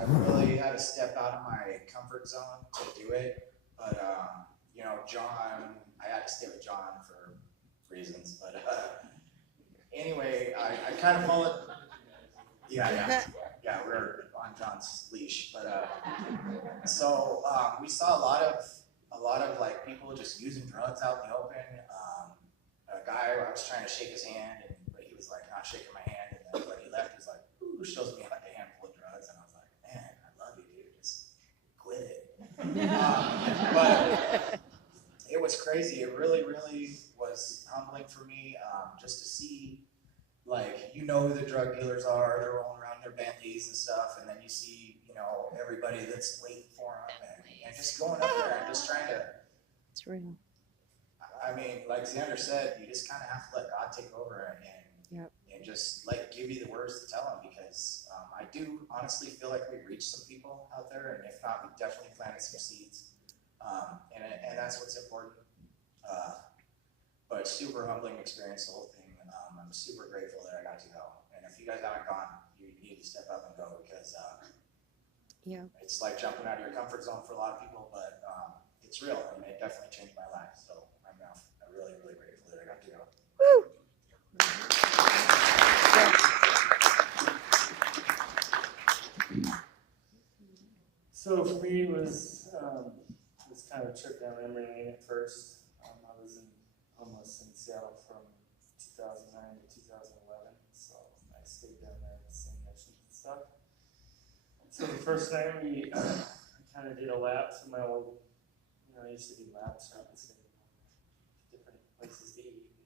I really had to step out of my comfort zone to do it. But, John, I had to stay with John for reasons. But anyway, I kind of followed. Yeah, we're on John's leash. But we saw a lot of like people just using drugs out in the open. A guy, I was trying to shake his hand, but he was like not shaking my hand. And then when he left, he was like, "Ooh," shows me like a handful of drugs, and I was like, "Man, I love you, dude. Just quit it." But it was crazy. It really, really was humbling for me, just to see, like, who the drug dealers are. They're rolling around their Bentleys and stuff, and then you see, everybody that's waiting for them, and just going up there and just trying to. It's real. I mean, like Xander said, you just kind of have to let God take over and just give you the words to tell them, because I do honestly feel like we reached some people out there, and if not, we definitely planted some seeds, and that's what's important. But super humbling experience, the whole thing. I'm super grateful that I got to go, and if you guys haven't gone, you need to step up and go, because it's like jumping out of your comfort zone for a lot of people, but it's real, and it definitely changed my life. So I'm really, really grateful that I got to go. Woo! So for me, it was kind of a trip down memory lane at first. I was homeless in Seattle from 2009 to 2011, so I stayed down there at the same missions and stuff. So the first night we kind of did a lap to my old, I used to do laps around the city, different places to eat and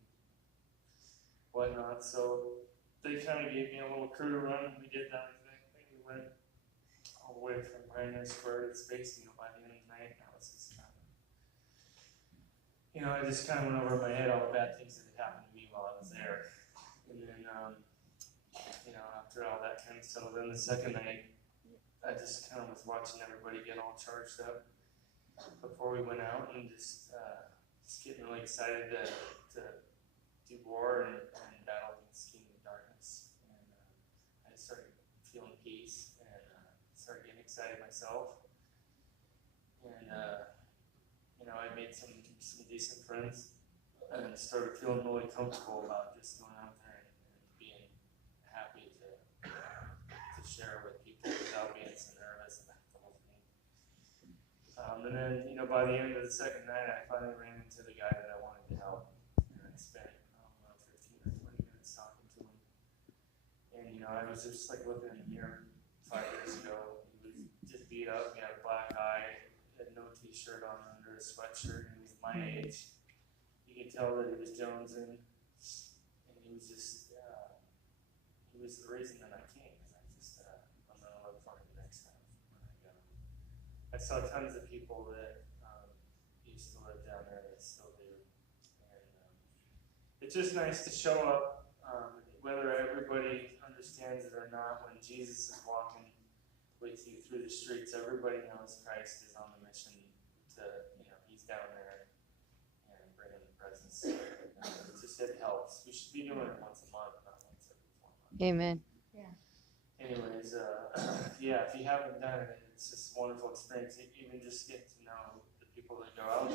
whatnot. So they kind of gave me a little crew to run. We did that exactly. We went all the way from Pioneer Square to Space Needle by the end of the night. And I was just kind of, I just kind of went over in my head all the bad things that had happened to me while I was there. And then, after all that kind of settled in, the second night, I just kind of was watching everybody get all charged up before we went out, and just getting really excited to do war and battle against the kingdom of darkness. And I started feeling peace, and started getting excited myself. And I made some decent friends, and started feeling really comfortable about just going out there and being happy to share with people without being so nervous about the whole thing. And then, by the end of the second night, I finally ran into the guy that I wanted to help. And I spent, 15 or 20 minutes talking to him. And, I was just like looking in the mirror 5 years ago. He was just beat up. He had a black eye, had no t-shirt on under his sweatshirt, and he was my age. You could tell that he was jonesing. And he was just, he was the reason that I came. I'm going to look for him next time when I go. I saw tons of people that used to live down there that still do. And it's just nice to show up, whether everybody understands it or not. When Jesus is walking with you through the streets, everybody knows Christ is on the mission to, he's down there and bringing the presence. It helps. We should be doing it once a month, not once every 4 months. Amen. Anyways, if you haven't done it, it's just a wonderful experience. Even just get to know the people that go out.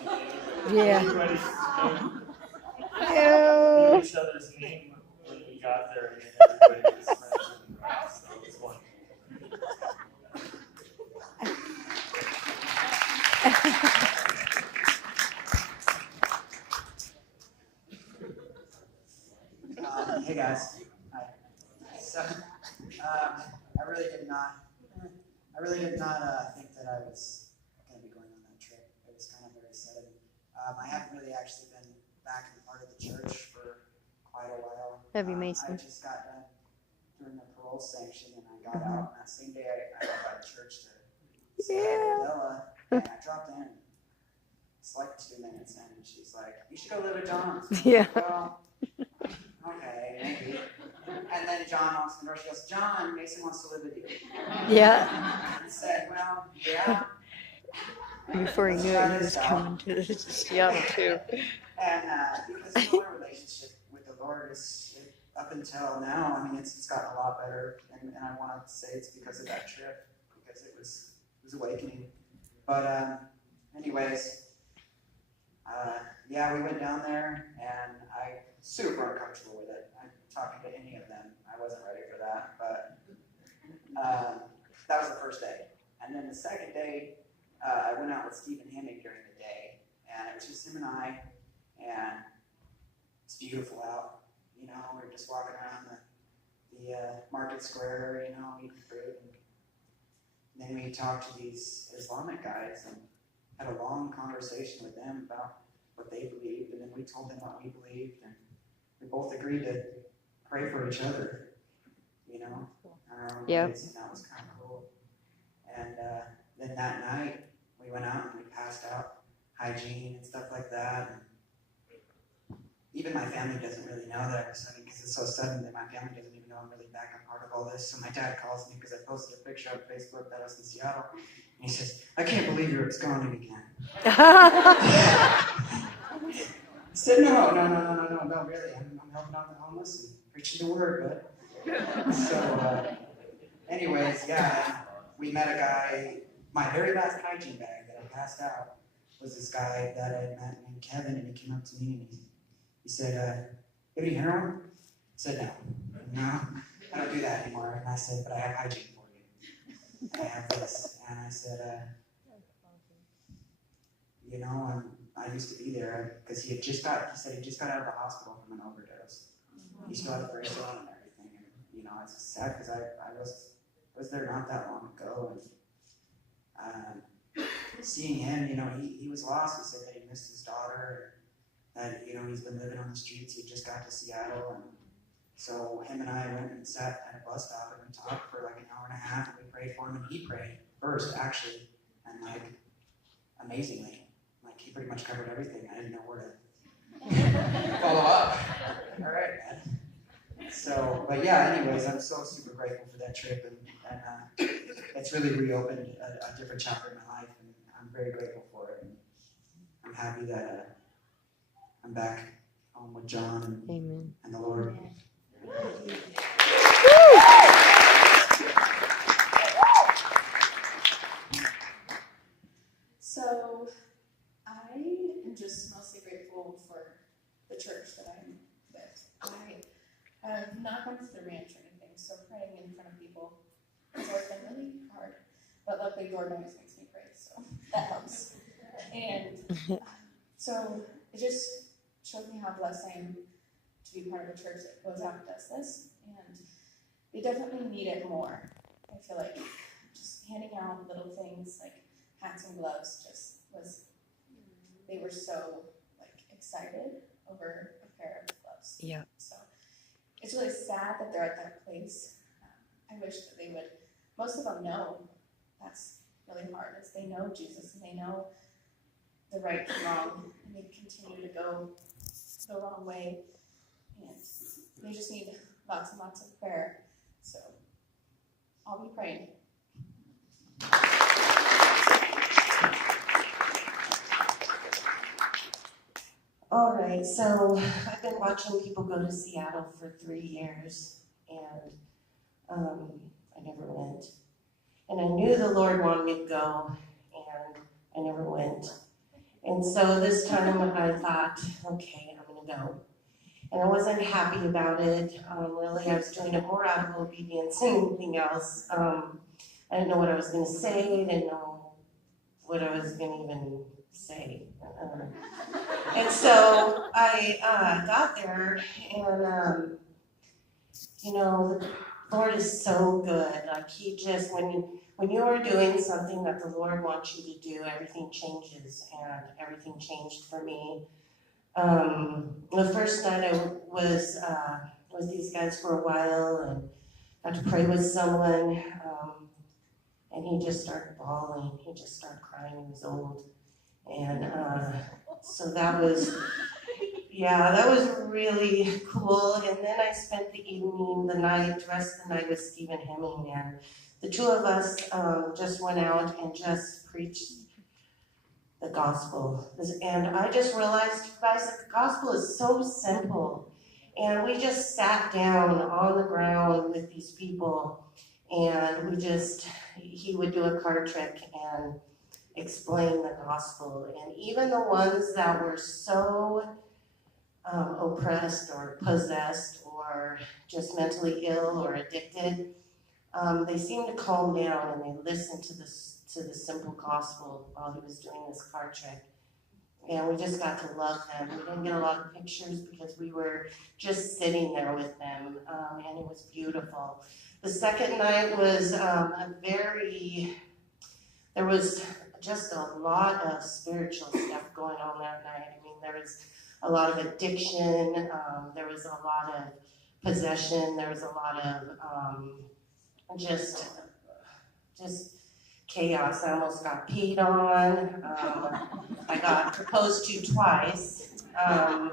Everybody's knew each other's name when we got there, and everybody was friends and so it was wonderful. Hey guys. Hi. So, I really did not think that I was going to be going on that trip. It was kind of very sudden. I haven't really actually been back in part of the church for quite a while. Heavy Mason. I just got done doing the parole sanction, and I got out. And that same day, I went by the church to see Adela, and I dropped in. It's like 2 minutes in, and she's like, "You should go live at John's." Yeah. Well, okay, maybe. And then John walks in the door. She goes, "John, Mason wants to live with you." Yeah. I said, "Well, yeah." Before he knew it, he was coming to Seattle too. And because my relationship with the Lord is, up until now, I mean, it's gotten a lot better. And I want to say it's because of that trip. because it was awakening. But anyways, yeah, we went down there, and I super uncomfortable with it. I'm talking to any of them. I wasn't ready for that, but that was the first day. And then the second day, I went out with Stephen Hemming during the day, and it was just him and I, and it's beautiful out. You know, we were just walking around the market square, you know, eating fruit. And then we talked to these Islamic guys and had a long conversation with them about what they believed, and then we told them what we believed, and we both agreed to pray for each other, you know, our own ways, and that was kind of cool. And then that night, we went out and we passed out hygiene and stuff like that. And even my family doesn't really know that I was studying because it's so sudden that my family doesn't even know I'm really back on part of all this. So my dad calls me because I posted a picture on Facebook that I was in Seattle. And he says, "I can't believe you're absconding again." I said, no, really. I'm helping out the homeless and preaching the word, but. So, anyways, yeah, we met a guy. My very last hygiene bag that I passed out was this guy that I met named Kevin, and he came up to me and he said, "You have any heroin?" I said, no, I don't do that anymore. And I said, "But I have hygiene for you. I have this." And I said, you know, I used to be there because he said he just got out of the hospital from an overdose. He still had a first on and everything. And, you know, it's sad because I was there not that long ago. And seeing him, you know, he was lost. He said that he missed his daughter, that, you know, he's been living on the streets. He just got to Seattle. And so him and I went and sat at a bus stop and we talked for like an hour and a half, and we prayed for him. And he prayed first, actually. And like, amazingly, like he pretty much covered everything. I didn't know where to follow up. All right, man. So, but yeah, anyways, I'm so super grateful for that trip, and it's really reopened a different chapter in my life, and I'm very grateful for it. And I'm happy that I'm back home with John and the Lord. So, I am just mostly grateful for the church that I'm with. I have not gone to the ranch or anything, so praying in front of people has always been really hard. But luckily, Jordan always makes me pray, so that helps. And so it just shows me how blessed I am to be part of a church that goes out and does this. And they definitely need it more. I feel like just handing out little things like hats and gloves they were so like excited over a pair of gloves. Yeah. So it's really sad that they're at that place. I wish that they would, most of them know that's really hard, is they know Jesus and they know the right from wrong, and they continue to go the wrong way, and they just need lots and lots of prayer. So I'll be praying. All right, so I've been watching people go to Seattle for 3 years, and I never went. And I knew the Lord wanted me to go, and I never went. And so this time I thought, okay, I'm going to go. And I wasn't happy about it. Really, I was doing it more out of obedience than anything else. I didn't know what I was going to say. I didn't know what I was going to even say. And so I got there, and you know, the Lord is so good. Like He just, when you are doing something that the Lord wants you to do, everything changes, and everything changed for me. The first night I was with these guys for a while, and got to pray with someone, and he just started bawling. He just started crying. He was old, and so that was, yeah, that was really cool. And then I spent the rest of the night with Stephen Hemming, and the two of us just went out and just preached the gospel. And I just realized, you guys, that the gospel is so simple. And we just sat down on the ground with these people, and we just he would do a card trick and explain the gospel. And even the ones that were so oppressed or possessed or just mentally ill or addicted, they seemed to calm down and they listened to the simple gospel while he was doing this card trick. And we just got to love them. We didn't get a lot of pictures because we were just sitting there with them, and it was beautiful. The second night was there was just a lot of spiritual stuff going on that night. I mean, there was a lot of addiction, there was a lot of possession, there was a lot of just chaos. I almost got peed on. I got proposed to twice. I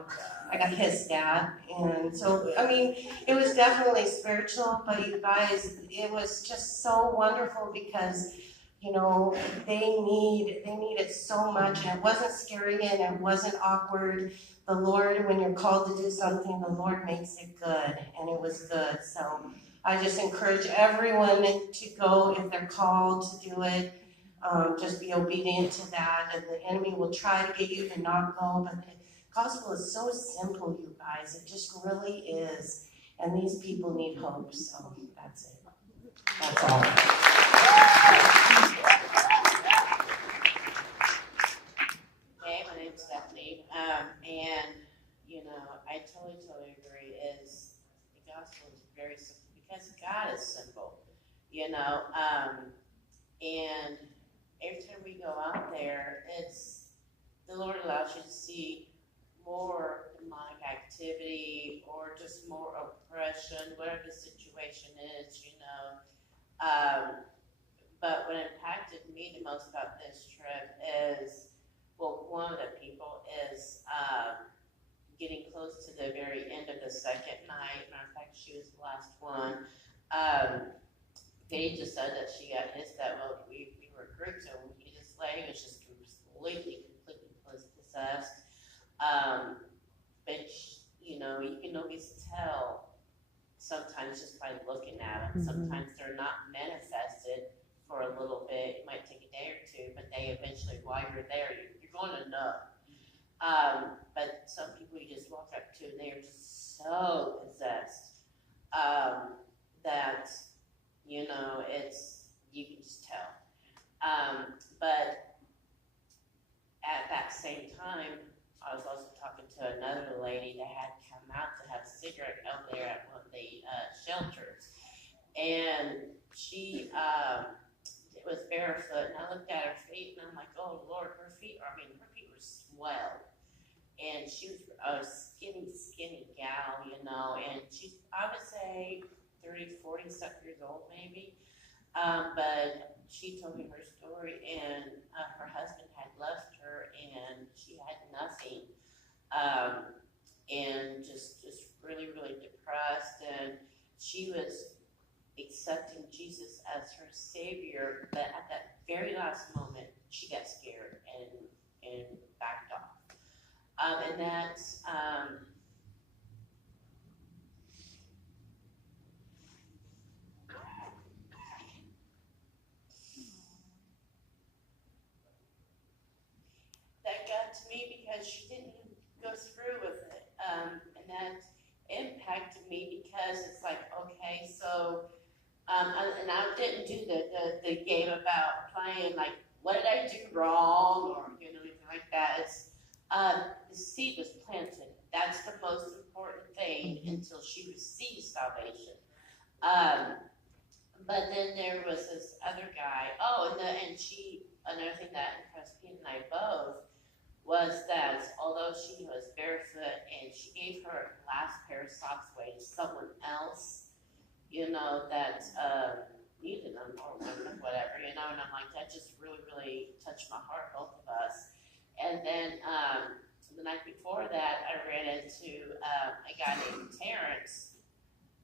got hissed at. And so, I mean, it was definitely spiritual, but you guys, it was just so wonderful because, you know, they need it so much, and it wasn't scary and it wasn't awkward. The Lord, when you're called to do something, the Lord makes it good, and it was good. So I just encourage everyone to go if they're called to do it. Just be obedient to that, and the enemy will try to get you to not go, but the gospel is so simple, you guys. It just really is, and these people need hope, so that's it. That's all. Hey, my name's Stephanie, and, you know, I totally agree, is the gospel is very simple, because God is simple, you know, and every time we go out there, the Lord allows you to see more demonic activity, or just more oppression, whatever the situation is, you know, but what impacted me the most about this trip is, well, one of the people is getting close to the very end of the second night. Matter of fact, she was the last one. Katie just said that she got hissed at. Well, we were grouped, and this lady was just completely possessed. But you know, you can always tell sometimes just by looking at them. Sometimes they're not manifested for a little bit. It might take a day or two, but they eventually, while you're there, you're going to know. But some people you just walk up to and they are just so possessed that, you know, you can just tell. But at that same time, I was also talking to another lady that had come out to have a cigarette over there at one of the shelters. And she was barefoot, and I looked at her feet, and I'm like, oh Lord, her feet were swelled. And she was a skinny gal, you know, and she's, I would say, 30, 40 something years old maybe. But she told me her story, and her husband had left her, and she had nothing, and just really, really depressed. And she was accepting Jesus as her Savior, but at that very last moment, she got scared and backed off. And that's that got to me because she didn't go through with it, and that impacted me because it's like, okay, so and I didn't do the game about playing like, what did I do wrong, or you know, anything like that. It's the seed was planted. That's the most important thing until she receives salvation. But then there was this other guy. Oh, another thing that impressed Pete and I both was that although she was barefoot and she gave her last pair of socks away to someone else, you know, that needed them or whatever, you know, and I'm like, that just really, really touched my heart, both of us. And then the night before that, I ran into a guy named Terrence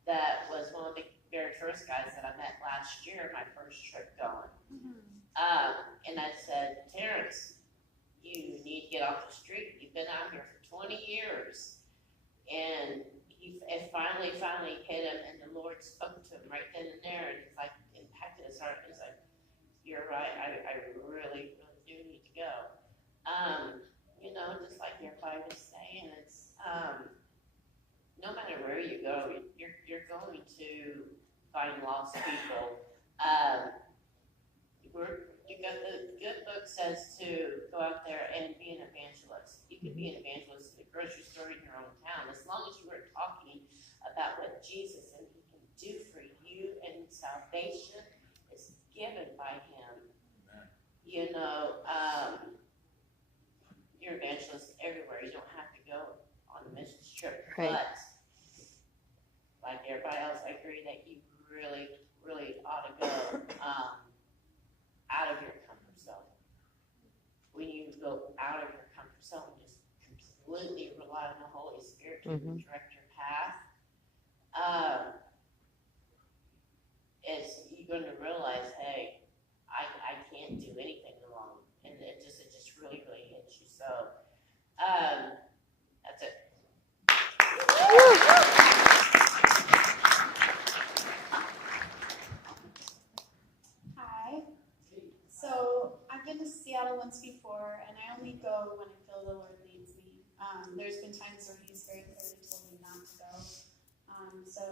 that was one of the very first guys that I met last year, my first trip going. And I said, Terrence, you need to get off the street. You've been out here for 20 years. And it finally hit him, and the Lord spoke to him right then and there, and it's like impacted his heart. It's like, you're right. I really, really do need to go. Just like everybody was saying, it's no matter where you go, you're going to find lost people. The good book says to go out there and be an evangelist. You can be an evangelist in the grocery store in your own town, as long as you are talking about what Jesus and He can do for you, and salvation is given by Him. You're evangelists everywhere. You don't have to go on a missions trip, Right. but like everybody else, I agree that you really, really ought to go out of your comfort zone. When you go out of your comfort zone, just completely rely on the Holy Spirit to direct your path. You're going to realize, hey, I can't do anything alone, and it just really, really hits you. So, that's it. Hi. So I've been to Seattle once before, and I only go when I feel the Lord leads me. There's been times where He's very clearly told me not to go. So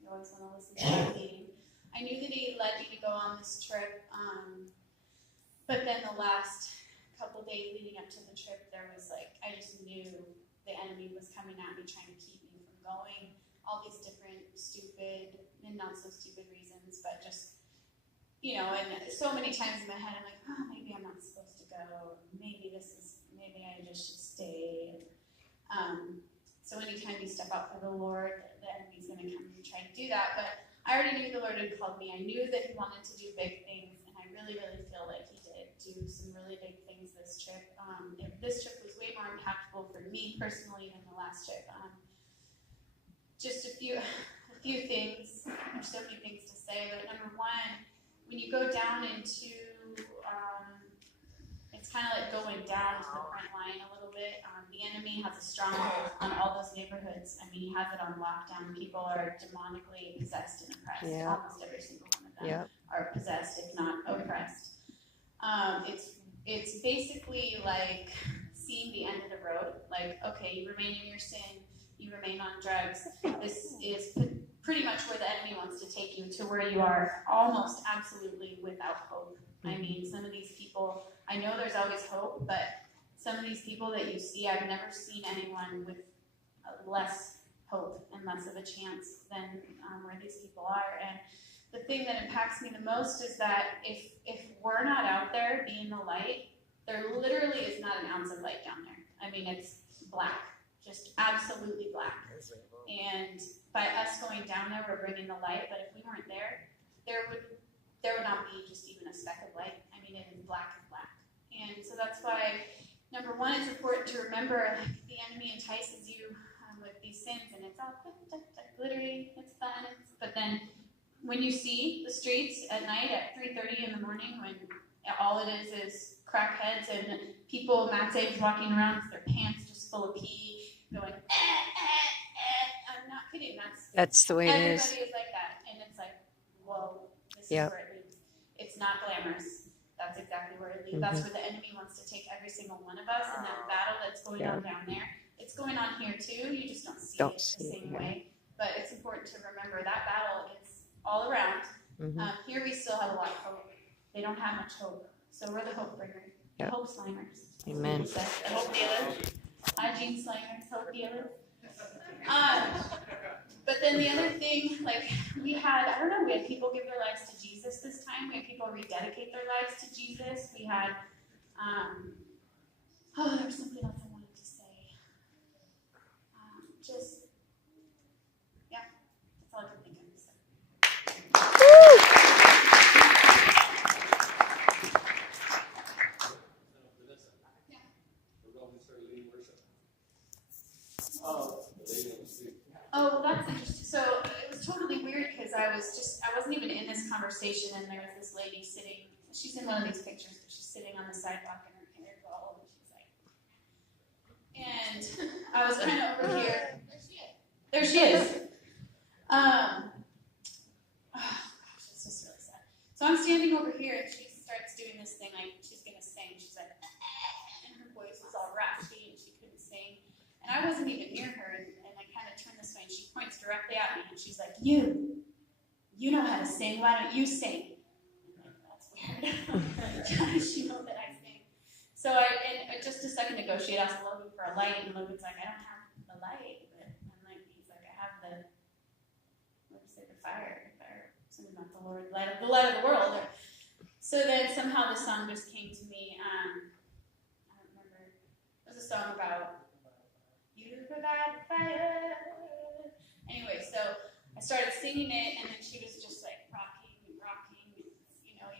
you always want to listen to that leading. I knew that He led me to go on this trip, but then the last couple days leading up to the trip, there was I just knew the enemy was coming at me, trying to keep me from going. All these different stupid and not so stupid reasons, but just, and so many times in my head, I'm like, oh, maybe I'm not supposed to go. Maybe I just should stay. So anytime you step out for the Lord, the enemy's going to come and try to do that. But I already knew the Lord had called me. I knew that He wanted to do big things, and I really, really feel like He did do some really big things this trip. This trip was way more impactful for me personally than the last trip. Just a few things. There's so many things to say, but number one, when you go down into, it's kind of like going down to the front line a little bit. The enemy has a stronghold on all those neighborhoods. I mean, he has it on lockdown. People are demonically possessed and oppressed. Yeah. Almost every single one of them Yep. are possessed, if not oppressed. It's basically like seeing the end of the road. Like, okay, you remain in your sin, you remain on drugs. This is pretty much where the enemy wants to take you, to where you are almost absolutely without hope. I mean, some of these people, I know there's always hope, but some of these people that you see, I've never seen anyone with less hope and less of a chance than where these people are. And the thing that impacts me the most is that if we're not out there being the light, there literally is not an ounce of light down there. I mean, it's black, just absolutely black. And by us going down there, we're bringing the light. But if we weren't there, there would not be just even a speck of light. I mean, it is black as black. And so that's why, number one, it's important to remember the enemy entices you with these sins, and it's all glittery, it's fun. But then when you see the streets at night at 3:30 in the morning, when all it is crackheads and people Matt's age walking around with their pants just full of pee, going, I'm not kidding. That's the way it is. Everybody is like that, and it's like, whoa, this Yep. is where it leads. It's not glamorous. That's exactly where it leads. That's where the enemy wants to take every single one of us, and that battle that's going on down there, it's going on here too. You just don't see it the same way. But it's important to remember that battle is all around. Here we still have a lot of hope. They don't have much hope. So we're the hope bringer. Yep. Hope slimers. Amen. The hope dealers. Hygiene slimers, hope dealers. But then the other thing, we had people give their lives to Jesus this time. We had people rededicate their lives to Jesus. We had, there was something else I wanted to say. That's all I can think of to say. Oh, that's interesting. So it was totally weird because I wasn't even in this conversation, and there was this lady sitting. She's in one of these pictures, but she's sitting on the sidewalk in her hair all, and she's like, and I was kind of over here. There she is. Oh gosh, it's just really sad. So I'm standing over here, and she starts doing this thing like she's gonna sing. She's like, and her voice was all raspy, and she couldn't sing. And I wasn't even near her, and I kind of turned this way, and she points directly at me, and she's like, you know how to sing. Why don't you sing? I'm like, that's weird. How does she know that I sing? So and just a second ago, she had asked Logan for a light, and Logan's like, I don't have the light, but I'm like, he's like, I have the, what did you say, the fire, something about the Lord, the light of the world. So then somehow the song just came to me. I don't remember. It was a song about you provide fire. Anyway, so I started singing it, and then she was just like rocking, you know.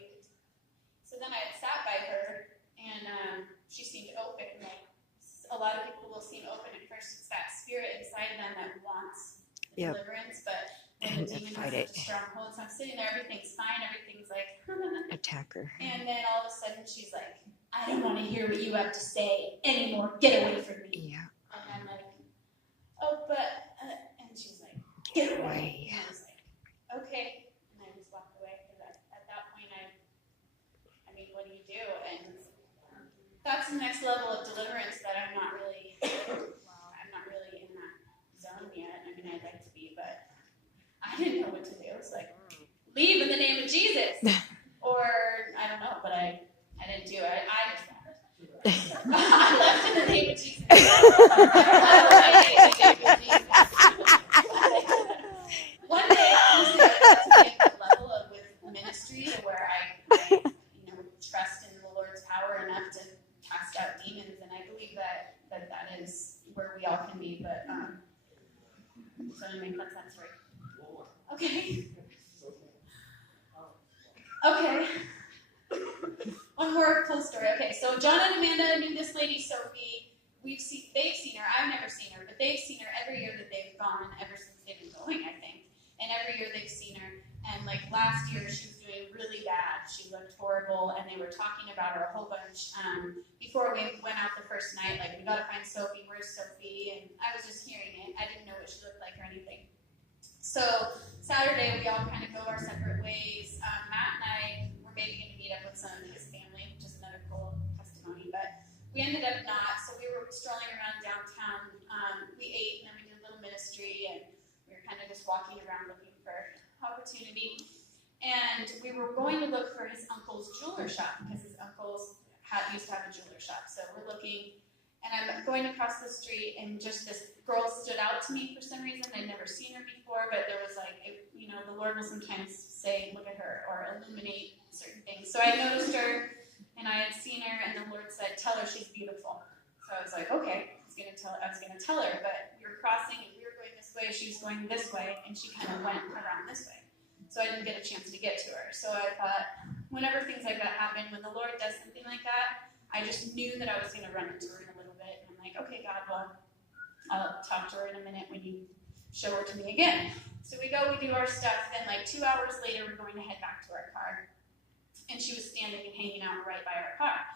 So then I had sat by her, and she seemed open. Like a lot of people will seem open at first. It's that spirit inside them that wants deliverance, but when the demon has such a stronghold. So I'm sitting there, everything's fine, everything's like attacker. And then all of a sudden she's like, I don't want to hear what you have to say anymore. Get away from me. Yeah. And I'm like, oh, but and she's like, get away. And I was like, okay. And I just walked away because at that point I mean, what do you do? And that's the next level of deliverance that I'm not really in that zone yet. I mean, I'd like to be, but I didn't know what to do. It's like, leave in the name of Jesus. Or, I don't know, but I didn't do it. I just left. I left in the name of Jesus. One day, I'm going to get to the level of with ministry to where I trust in the Lord's power enough to cast out demons, and I believe that is where we all can be, but, so anyway, that's that story. Okay. One more cool story. Okay, so John and Amanda knew this lady, Sophie. They've seen her. I've never seen her, but they've seen her every year that they've gone, ever since they've been going, I think. And every year they've seen her. And like last year, she was doing really bad. She looked horrible, and they were talking about her a whole bunch. Before we went out the first night, like, we gotta find Sophie. Where's Sophie? And I was just hearing it. I didn't know what she looked like or anything. So Saturday, we all kind of go our separate ways. Matt and I were maybe going to meet up with some of his family, which is another cool testimony, but we ended up not. So we were strolling around downtown. We ate, and then we did a little ministry, and we were kind of just walking around looking for opportunity. And we were going to look for his uncle's jeweler shop, because his uncle's used to have a jeweler shop. So we're looking, and I'm going across the street, and just this girl stood out to me for some reason. I'd never seen her before, but there was like, the Lord will sometimes say, look at her, or illuminate certain things. So I noticed her, and I had seen her, and the Lord said, tell her she's beautiful. So I was like, okay, I was going to tell her, but we were crossing, and we were going this way, she was going this way, and she kind of went around this way. So I didn't get a chance to get to her. So I thought, whenever things like that happen, when the Lord does something like that, I just knew that I was going to run into her in a little bit. And I'm like, okay, God, well, I'll talk to her in a minute when you show her to me again. So we go, we do our stuff. Then like 2 hours later, we're going to head back to our car. And she was standing and hanging out right by our car.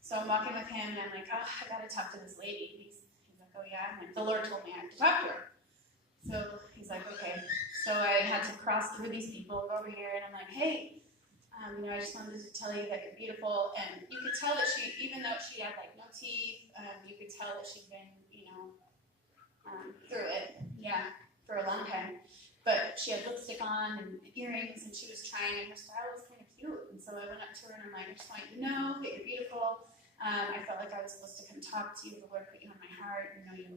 So I'm walking with him, and I'm like, oh, I got to talk to this lady. He's like, oh, yeah. I'm like, the Lord told me I have to talk to her. So he's like, okay. So I had to cross through these people, go over here, and I'm like, hey, I just wanted to tell you that you're beautiful. And you could tell that she, even though she had like no teeth, you could tell that she'd been, through it, for a long time. But she had lipstick on and earrings, and she was trying, and her style was kind of cute. And so I went up to her, and I'm like, I just want you to know that you're beautiful. I felt like I was supposed to come talk to you. The Lord put you on my heart. And you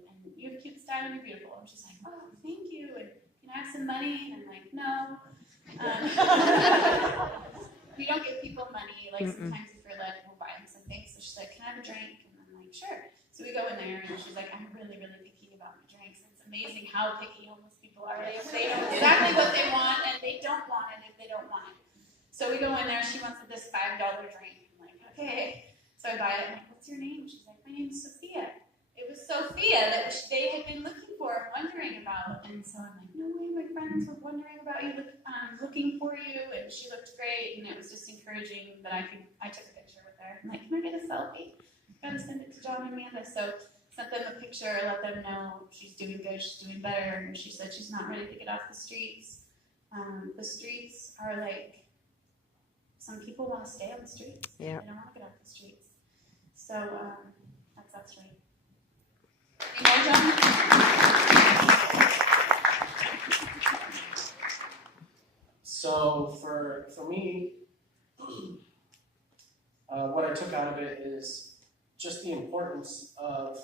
have a cute style, and you're beautiful. And she's like, oh, thank you. And can I have some money? And I'm like, no. We don't give people money. Like, sometimes if you're led, we'll buy them something. So she's like, can I have a drink? And I'm like, sure. So we go in there, and she's like, I'm really, really picky about my drinks. It's amazing how picky homeless people are. They know exactly what they want, and they don't want it if they don't want it. So we go in there. She wants this $5 drink. I'm like, okay. So I buy it. I'm like, what's your name? She's like, my name is Sophia. It was Sophia that they had been looking for and wondering about. And so I'm like, no way, my friends were wondering about you, looking for you. And she looked great, and it was just encouraging that I took a picture with her. I'm like, can I get a selfie? Gotta send it to John and Amanda. So sent them a picture, let them know she's doing good, she's doing better. And she said she's not ready to get off the streets. The streets are like some people want to stay on the streets. Yeah. They don't want to get off the streets. So that's us, right? Any more, John? So for me, what I took out of it is just the importance of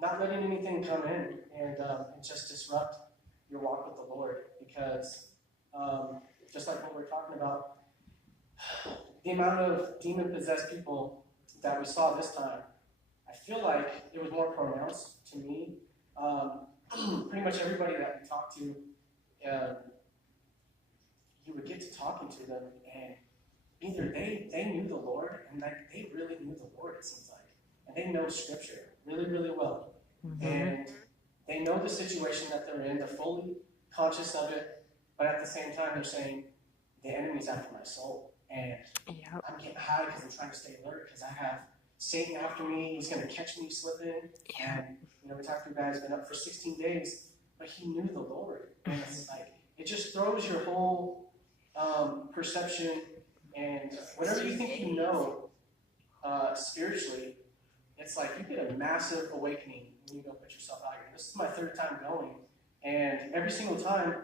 not letting anything come in and just disrupt your walk with the Lord. Because just like what we're talking about, the amount of demon-possessed people that we saw this time, I feel like it was more pronounced to me. Pretty much everybody that we talked to, you would get to talking to them, and either they knew the Lord, and like they really knew the Lord, it seems like, and they know Scripture really, really well, and they know the situation that they're in. They're fully conscious of it, but at the same time, they're saying, the enemy's after my soul, and I'm getting high because I'm trying to stay alert because I have Satan after me. He's going to catch me slipping. And we talked to a guy who's been up for 16 days, but he knew the Lord, and it's like it just throws your whole perception and whatever you think you know spiritually. It's like you get a massive awakening when you go put yourself out here. This is my third time going, and every single time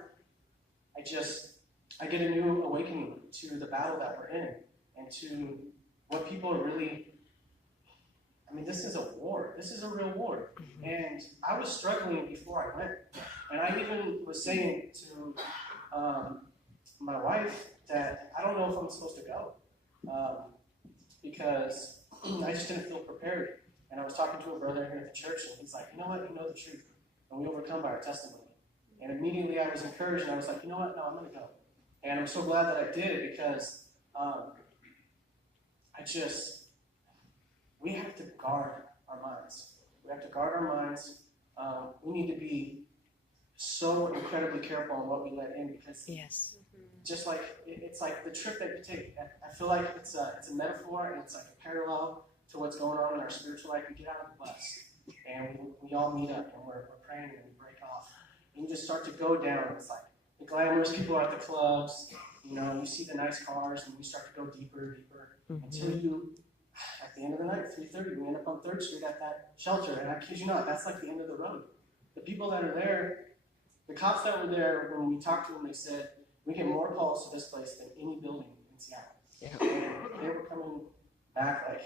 I get a new awakening to the battle that we're in and to what people are really. I mean, this is a war. This is a real war. And I was struggling before I went. And I even was saying to my wife that I don't know if I'm supposed to go because I just didn't feel prepared. And I was talking to a brother here at the church, and he's like, you know what? You know the truth. And we overcome by our testimony. And immediately I was encouraged, and I was like, you know what? No, I'm going to go. And I'm so glad that I did it because we have to guard our minds. We have to guard our minds. We need to be so incredibly careful on what we let in because just like it's like the trip that you take. I feel like it's a metaphor and it's like a parallel to what's going on in our spiritual life. We get out of the bus and we all meet up and we're praying and we break off. And you just start to go down. It's like the glamorous people are at the clubs. You see the nice cars and you start to go deeper, until you, at the end of the night, 3:30, we end up on 3rd Street at that shelter. And I kid you not, that's like the end of the road. The people that are there, the cops that were there, when we talked to them, they said, we get more calls to this place than any building in Seattle. And they were coming back like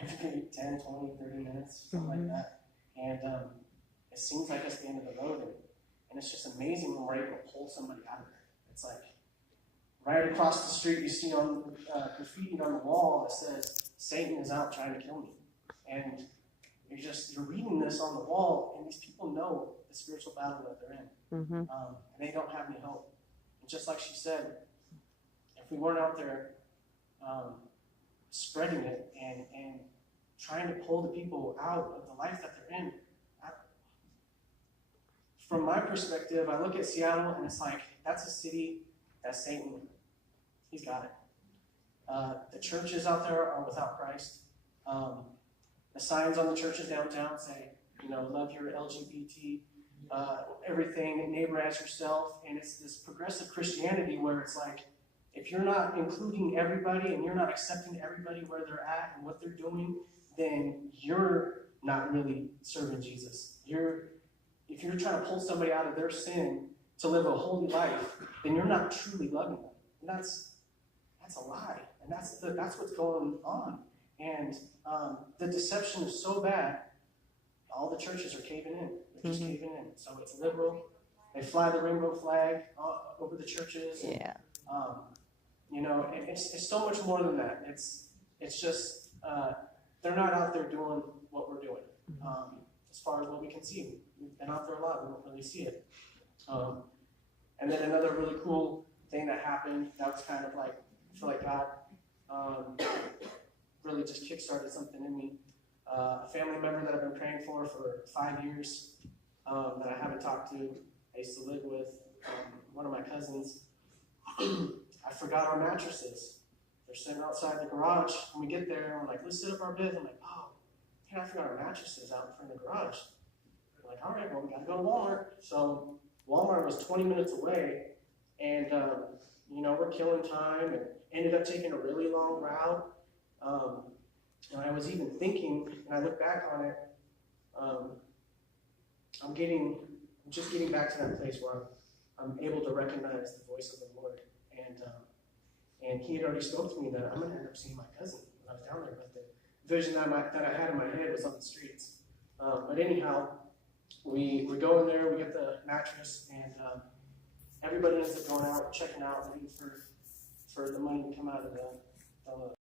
every 10, 20, 30 minutes, something like that. And it seems like it's the end of the road. And it's just amazing when we're able to pull somebody out of there. It's like right across the street, you see on graffiti on the wall that says, Satan is out trying to kill me. And you're reading this on the wall, and these people know the spiritual battle that they're in. And they don't have any hope. And just like she said, if we weren't out there spreading it and trying to pull the people out of the life that they're in, from my perspective, I look at Seattle, and it's like, that's a city that Satan, he's got it. The churches out there are without Christ. The signs on the churches downtown say, love your LGBT, everything, neighbor as yourself. And it's this progressive Christianity where it's like, if you're not including everybody and you're not accepting everybody where they're at and what they're doing, then you're not really serving Jesus. If you're trying to pull somebody out of their sin to live a holy life, then you're not truly loving them. And that's a lie. And that's what's going on. And the deception is so bad, all the churches are caving in. They're just caving in. So it's liberal. They fly the rainbow flag over the churches. And, it's so much more than that. It's just they're not out there doing what we're doing. As far as what we can see, we've been out there a lot. We don't really see it. And then another really cool thing that happened that was kind of like, I feel like God really just kickstarted something in me. A family member that I've been praying for 5 years that I haven't talked to. I used to live with one of my cousins. I forgot our mattresses. They're sitting outside the garage. When we get there, and we're like, let's set up our bed. I'm like, oh, man, I forgot our mattresses out in front of the garage. We're like, all right, well, we got to go to Walmart. So Walmart was 20 minutes away. And, we're killing time, and ended up taking a really long route. And I was even thinking, and I look back on it, I'm just getting back to that place where I'm able to recognize the voice of the Lord. And he had already spoke to me that I'm going to end up seeing my cousin when I was down there, but the vision that I had in my head was on the streets. But anyhow, we go in there, we get the mattress, and everybody ends up going out, checking out, waiting for the money to come out of the